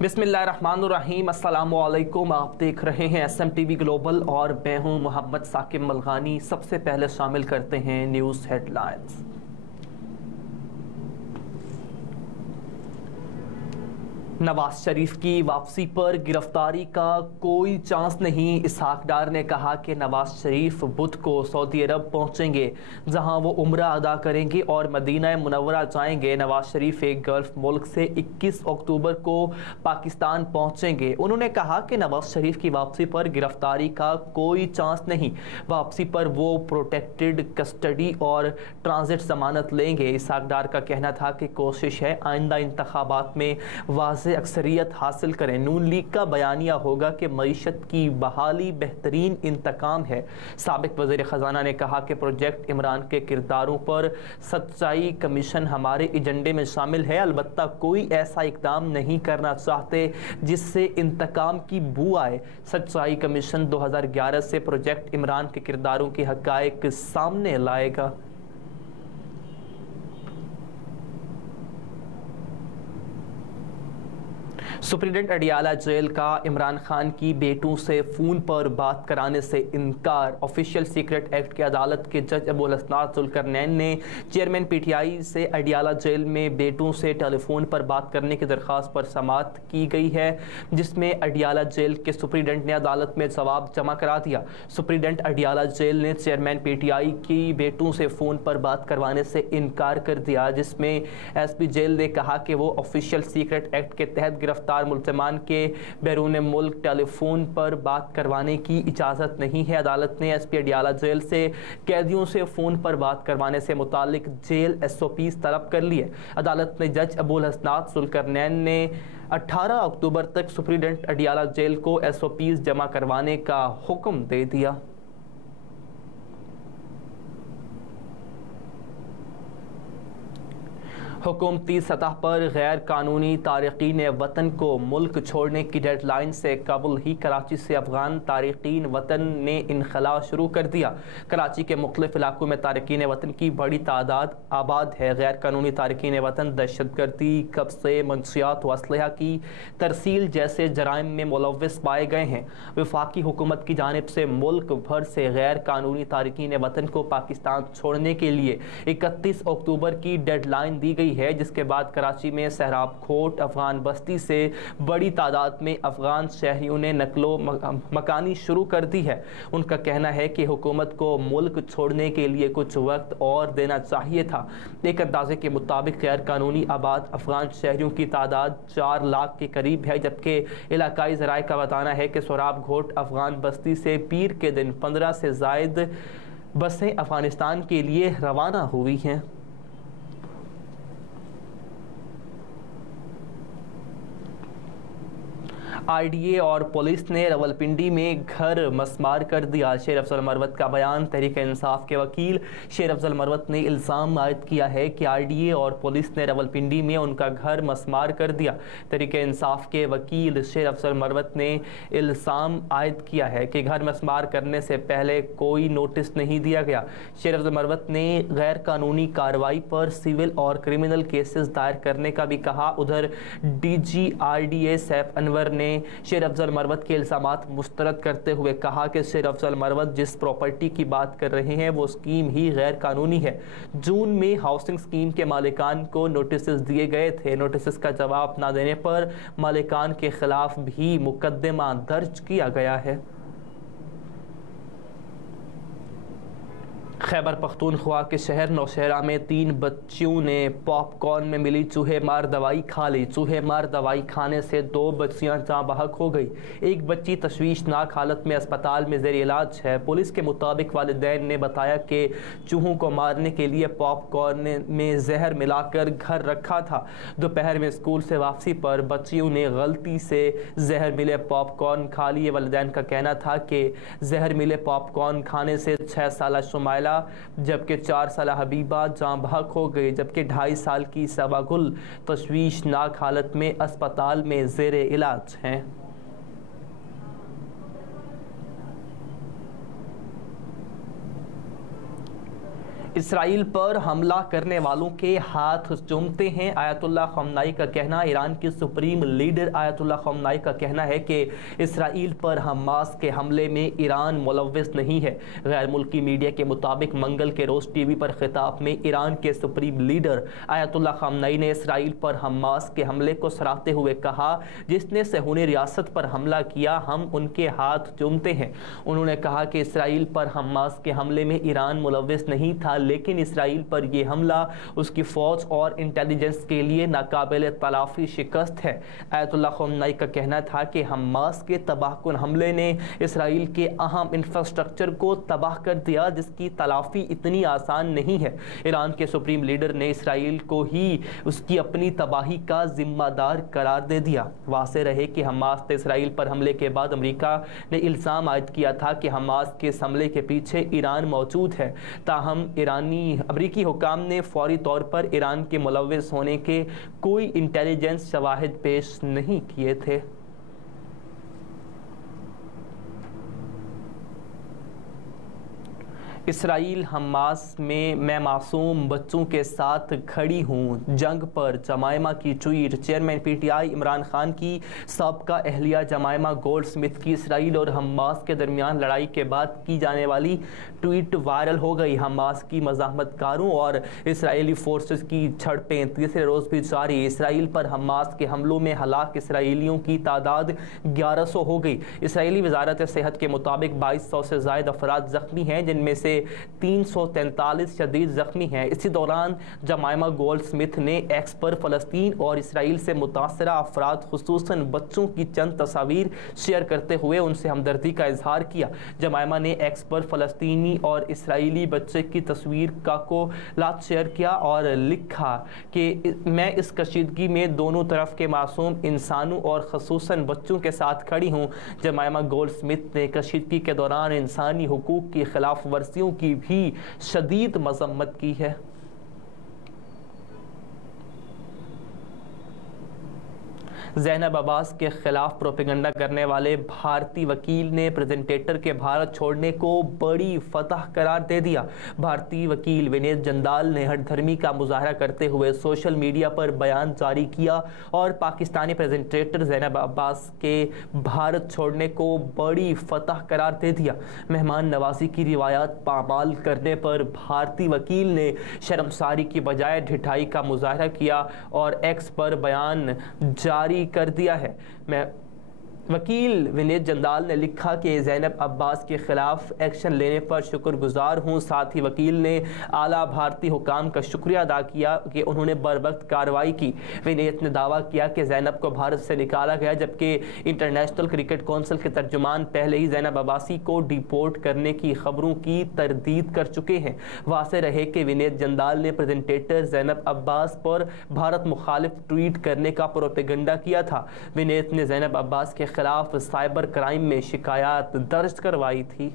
बिस्मिल्लाहिर्रहमानिर्रहीम, अस्सलामुअलैकुम। आप देख रहे हैं SMTV ग्लोबल और मैं हूं मोहम्मद साकिब मलगानी। सबसे पहले शामिल करते हैं न्यूज़ हेडलाइंस। नवाज शरीफ की वापसी पर गिरफ्तारी का कोई चांस नहीं। इसहाक डार ने कहा कि नवाज शरीफ बुध को सऊदी अरब पहुंचेंगे, जहां वो उम्रा अदा करेंगे और मदीना मुनव्वरा जाएंगे। नवाज शरीफ एक गल्फ मुल्क से 21 अक्टूबर को पाकिस्तान पहुंचेंगे। उन्होंने कहा कि नवाज शरीफ की वापसी पर गिरफ्तारी का कोई चांस नहीं। वापसी पर वो प्रोटेक्टेड कस्टडी और ट्रांजिट जमानत लेंगे। इसहाक डार का कहना था कि कोशिश है आइंदा इंतखाबात में वाज़ेह अक्सरियत हासिल करें। नून लीग का बयानिया होगा कि मईशत की बहाली बेहतरीन इंतकाम है। साबिक वज़ीर ख़जाना ने कहा कि प्रोजेक्ट इमरान के किरदारों पर सच्चाई कमीशन हमारे एजेंडे में शामिल है। अलबत्ता कोई ऐसा इक़दाम नहीं करना चाहते जिससे इंतकाम की बू आए। सच्चाई कमीशन 2011 से प्रोजेक्ट इमरान के किरदारों के हक़ाइक़ सामने लाएगा। सुप्रीडेंट अडियाला जेल का इमरान खान की बेटों से फ़ोन पर बात कराने से इनकार। ऑफिशियल सीक्रेट एक्ट की अदालत के जज अबुल हसनात जुल्करनैन ने चेयरमैन PTI से अडियाला जेल में बेटों से टेलीफोन पर बात करने की दरख्वास्त पर समाअत की गई है, जिसमें अडियाला जेल के सुप्रीडेंट ने अदालत में जवाब जमा करा दिया। सुप्रीडेंट अडियाला जेल ने चेयरमैन PTI की बेटों से फ़ोन पर बात करवाने से इनकार कर दिया, जिसमें SP जेल ने कहा कि वो ऑफिशियल सीक्रेट एक्ट के तहत गिरफ्तार मुल्ज़मान के बैरून मुल्क टेलीफोन पर बात करवाने की इजाज़त नहीं है। अदालत ने SP अडियाला जेल से कैदियों से फ़ोन पर बात करवाने से मुतालिक जेल SOPs तलब कर लिए। अदालत ने जज अबुल हसनात जुल्करनैन ने 18 अक्टूबर तक सुप्रीडेंट अडियाला जेल को SOPs जमा करवाने का हुक्म दे दिया। हुकूमती सतह पर गैर कानूनी तारकीन वतन को मुल्क छोड़ने की डेडलाइन से कबल ही कराची से अफगान तारकीन वतन ने इनखला शुरू कर दिया। कराची के मुख्तलिफ इलाकों में तारकीन वतन की बड़ी तादाद आबाद है। गैर कानूनी तारकीन वतन दहशतगर्दी, कब्ज़े, मंशियात व असलहा की तरसील जैसे जराइम में मुलव्वस पाए गए हैं। वफाकी हुकूमत की जानिब से मुल्क भर से गैर कानूनी तारकीन वतन को पाकिस्तान छोड़ने के लिए 31 अक्टूबर की डेडलाइन दी गई है, जिसके बाद कराची में सहराब खोट अफगान बस्ती से बड़ी तादाद में अफगान शहरियों ने नकलो मकानी शुरू कर दी है। उनका कहना है कि हुकूमत को मुल्क छोड़ने के लिए कुछ वक्त और देना चाहिए था। एक अंदाजे के मुताबिक गैर कानूनी आबाद अफगान शहरियों की तादाद 4 लाख के करीब है, जबकि इलाकाई ज़राए का बताना है कि सहराब घोट अफगान बस्ती से पीर के दिन 15 से ज़ायद बसें अफगानिस्तान के लिए रवाना हुई हैं। IDA और पुलिस ने रावलपिंडी में घर मसमार कर दिया। शेर अफजल मरवत का बयान। तहरीक इंसाफ के वकील शेर अफजल मरवत ने इल्ज़ाम आयद किया है कि IDA और पुलिस ने रावलपिंडी में उनका घर मसमार कर दिया। तहरीक इंसाफ के वकील शेर अफजल मरवत ने इल्ज़ाम आयद किया है कि घर मसमार करने से पहले कोई नोटिस नहीं दिया गया। शेर अफजल मरवत ने गैर कानूनी कार्रवाई पर सिविल और क्रिमिनल केसेस दायर करने का भी कहा। उधर DG RDA सैफ अनवर ने शेर अफजल मरवत के इल्ज़ामात मुस्तरद करते हुए कहा कि शेर अफजल मरवत जिस प्रॉपर्टी की बात कर रहे हैं वो स्कीम ही गैर कानूनी है। जून में हाउसिंग स्कीम के मालिकान को नोटिस दिए गए थे। नोटिस का जवाब न देने पर मालिकान के खिलाफ भी मुकदमा दर्ज किया गया है। खैबर पख्तूनख्वा के शहर नौशहरा में 3 बच्चियों ने पॉपकॉर्न में मिली चूहे मार दवाई खा ली। चूहे मार दवाई खाने से 2 बच्चियां जाँ बहक हो गई। एक बच्ची तशवीशनाक हालत में अस्पताल में ज़ेर इलाज है। पुलिस के मुताबिक वालिदैन ने बताया कि चूहों को मारने के लिए पॉपकॉर्न में जहर मिलाकर घर रखा था। दोपहर में स्कूल से वापसी पर बच्चियों ने गलती से जहर मिले पॉपकॉर्न खा लिए। वालिदैन का कहना था कि जहर मिले पॉपकॉर्न खाने से 6 साल शुमाइला जबकि 4 साल हबीबा जाँ बहक हो गई, जबकि 2.5 साल की सबागुल तशवीशनाक हालत में अस्पताल में ज़ेरे इलाज हैं। इसराइल पर हमला करने वालों के हाथ चूमते हैं। आयतुल्लाह ख़amenei का कहना, ईरान के सुप्रीम लीडर आयतुल्लाह ख़amenei का कहना है कि इसराइल पर हमास के हमले में ईरान मुलव्विस नहीं है। गैर मुल्की मीडिया के मुताबिक मंगल के रोज़ टीवी पर खिताब में ईरान के सुप्रीम लीडर आयतुल्लाह ख़amenei ने इसराइल पर हमास के हमले को सराहते हुए कहा, जिसने सहूनी रियासत पर हमला किया हम उनके हाथ चूमते हैं। उन्होंने कहा कि इसराइल पर हमास के हमले में ईरान मुलव्विस नहीं था, लेकिन इसराइल पर यह हमला उसकी फौज और इंटेलिजेंस के लिए नाकाबिल तलाफी शिकस्त है। आयतुल्लाह ख़amenei का कहना था कि हमास के तबाहकुन हमले ने इसराइल के अहम इंफ्रास्ट्रक्चर को तबाह कर दिया, जिसकी तलाफी इतनी आसान नहीं है। ईरान के सुप्रीम लीडर ने इसराइल को ही उसकी अपनी तबाही का जिम्मेदार करार दे दिया। वाज़ेह रहे कि हमास ने इसराइल पर हमले के बाद अमेरिका ने इल्ज़ाम आयद किया था कि हमास के हमले के पीछे ईरान मौजूद है। ताहम अमरीकी हुकाम ने फौरी तौर पर ईरान के मुलव्विस होने के कोई इंटेलिजेंस शवाहिद पेश नहीं किए थे। इसराइल हमास में मैं मासूम बच्चों के साथ खड़ी हूँ जंग पर जमायमा की tweet. Chairman PTI Imran Khan की साबका अहलिया जमायमा गोल्डस्मिथ की इसराइल और हमास के दरमियान लड़ाई के बाद की जाने वाली ट्वीट वायरल हो गई। हमास की मज़ाहमतकारों और इसराइली फोर्सेस की झड़पें तीसरे रोज़ भी जारी। इसराइल पर हमास के हमलों में हलाक इसराइलियों की तादाद 1100 हो गई। इसराइली वजारत सेहत के मुताबिक 2200 से ज़ायद अफराद ज़ख्मी हैं, जिनमें से 343 शदीद जख्मी हैं। इसी दौरान जमायमा गोल्डस्मिथ ने एक्स पर फ़लस्तीन और इसराइल से मुतासरा अफराद खुसूसन बच्चों की चंद तस्वीर शेयर करते हुए उनसे हमदर्दी का इजहार किया। जमायमा ने एक्स पर फ़लस्तीनी और इसराइली बच्चे की तस्वीर को लात शेयर किया और लिखा कि मैं इस कशीदगी में दोनों तरफ के मासूम इंसानों और खुसूसन बच्चों के साथ खड़ी हूँ। जमायमा गोल्डस्मिथ ने कशीदगी के दौरान इंसानी हुकूक की खिलाफ वर्जियों की भी शदीद मजम्मत की है। ज़ैनब अब्बास के खिलाफ प्रोपेगेंडा करने वाले भारतीय वकील ने प्रेजेंटेटर के भारत छोड़ने को बड़ी फतह करार दे दिया। भारतीय वकील विनीत जंदाल ने हठधर्मी का मुजाहरा करते हुए सोशल मीडिया पर बयान जारी किया और पाकिस्तानी प्रेजेंटेटर ज़ैनब अब्बास के भारत छोड़ने को बड़ी फतह करार दे दिया। मेहमान नवाजी की रिवायत पामाल करने पर भारतीय वकील ने शर्मसारी की बजाय ढिठाई का मुजाहरा किया और एक्स पर बयान जारी कर दिया है। वकील विनीत जंदाल ने लिखा कि ज़ैनब अब्बास के खिलाफ एक्शन लेने पर शुक्रगुजार हूँ। साथ ही वकील ने आला भारतीय हुकाम का शुक्रिया अदा किया कि उन्होंने बरवक्त कार्रवाई की। विनीत ने दावा किया कि ज़ैनब को भारत से निकाला गया, जबकि इंटरनेशनल क्रिकेट कौंसिल के तर्जुमान पहले ही ज़ैनब अब्बासी को डिपोर्ट करने की खबरों की तरदीद कर चुके हैं। वाज़ेह रहे कि विनीत जंदाल ने प्रेजेंटेटर ज़ैनब अब्बास पर भारत मुखालिफ ट्वीट करने का प्रोपेगेंडा किया था। विनीत ने ज़ैनब अब्बास के खिलाफ साइबर क्राइम में शिकायत दर्ज करवाई थी।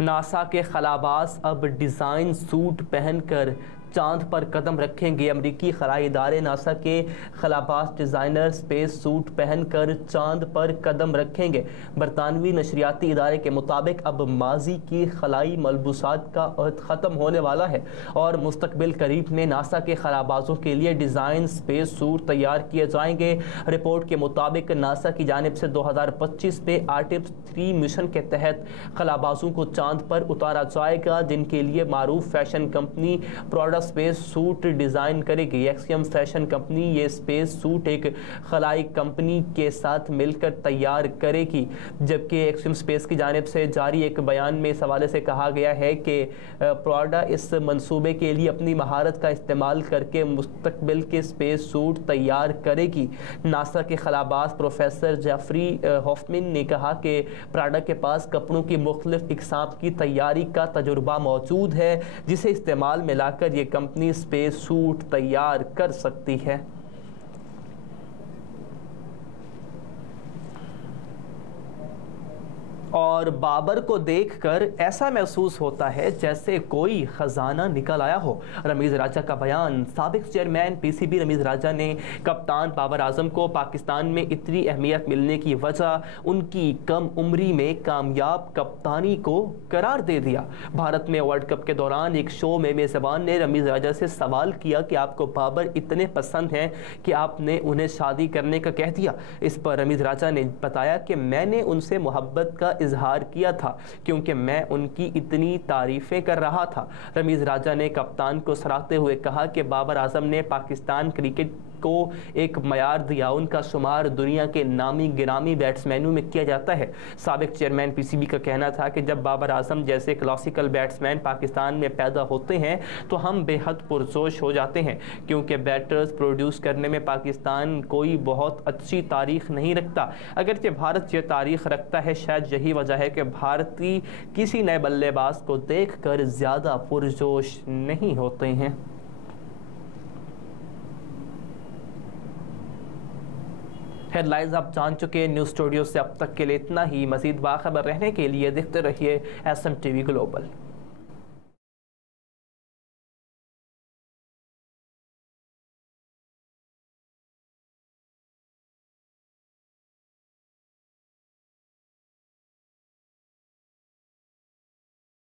नासा के खलाबाज अब डिज़ाइन सूट पहनकर चांद पर कदम रखेंगे। अमरीकी खलाई इदारे नासा के खलाबाज डिज़ाइनर स्पेस सूट पहनकर चांद पर कदम रखेंगे। बरतानवी नशरियाती इदारे के मुताबिक अब माजी की खलाई मलबूसात का अहद ख़त्म होने वाला है और मुस्तकबिल करीब में नासा के खलाबाजों के लिए डिज़ाइन स्पेस सूट तैयार किए जाएंगे। रिपोर्ट के मुताबिक नासा की जानिब से 2025 में आर्टेमिस 3 मिशन के तहत खलाबाजों को चांद पर उतारा जाएगा, जिनके लिए मारूफ fashion company Prada space suit design करेगी। एक्सियम फैशन कंपनी ये स्पेस सूट एक खलाई कंपनी के साथ मिलकर तैयार करेगी, जबकि एक्सियम स्पेस की जानिब से जारी एक बयान में इस हवाले से कहा गया है कि प्रोडा इस मंसूबे के लिए अपनी महारत का इस्तेमाल करके मुस्तकबिल के स्पेस सूट तैयार करेगी। नासा के खलाबाज प्रोफेसर जेफरी हॉफमैन ने कहा कि प्रोडा के पास कपड़ों की मुख्तलिफ इकसाम की तैयारी का तजुर्बा मौजूद है, जिसे इस्तेमाल में लाकर ये कंपनी स्पेस सूट तैयार कर सकती है। और बाबर को देखकर ऐसा महसूस होता है जैसे कोई खजाना निकल आया हो। रमीज़ राजा का बयान। साबिक चेयरमैन पीसीबी रमीज़ राजा ने कप्तान बाबर आजम को पाकिस्तान में इतनी अहमियत मिलने की वजह उनकी कम उम्री में कामयाब कप्तानी को करार दे दिया। भारत में वर्ल्ड कप के दौरान एक शो में मेज़बान ने रमीज़ राजा से सवाल किया कि आपको बाबर इतने पसंद हैं कि आपने उन्हें शादी करने का कह दिया। इस पर रमीज़ राजा ने बताया कि मैंने उनसे मोहब्बत का इजहार किया था क्योंकि मैं उनकी इतनी तारीफ़ें कर रहा था। रमीज़ राजा ने कप्तान को सराहते हुए कहा कि बाबर आजम ने पाकिस्तान क्रिकेट को एक मयार दिया। उनका शुमार दुनिया के नामी गिरामी बैट्समैनों में किया जाता है। साबिक चेयरमैन पीसीबी का कहना था कि जब बाबर आजम जैसे क्लासिकल बैट्समैन पाकिस्तान में पैदा होते हैं तो हम बेहद पुरजोश हो जाते हैं क्योंकि बैटर्स प्रोड्यूस करने में पाकिस्तान कोई बहुत अच्छी तारीख नहीं रखता। अगरचे भारत ये तारीख रखता है, शायद यही वजह है कि भारतीय किसी नए बल्लेबाज को देखकर ज़्यादा पुरजोश नहीं होते हैं। हेडलाइंस आप जान चुके हैं। न्यूज़ स्टूडियो से अब तक के लिए इतना ही। मज़ीद बाखबर रहने के लिए देखते रहिए SM TV ग्लोबल।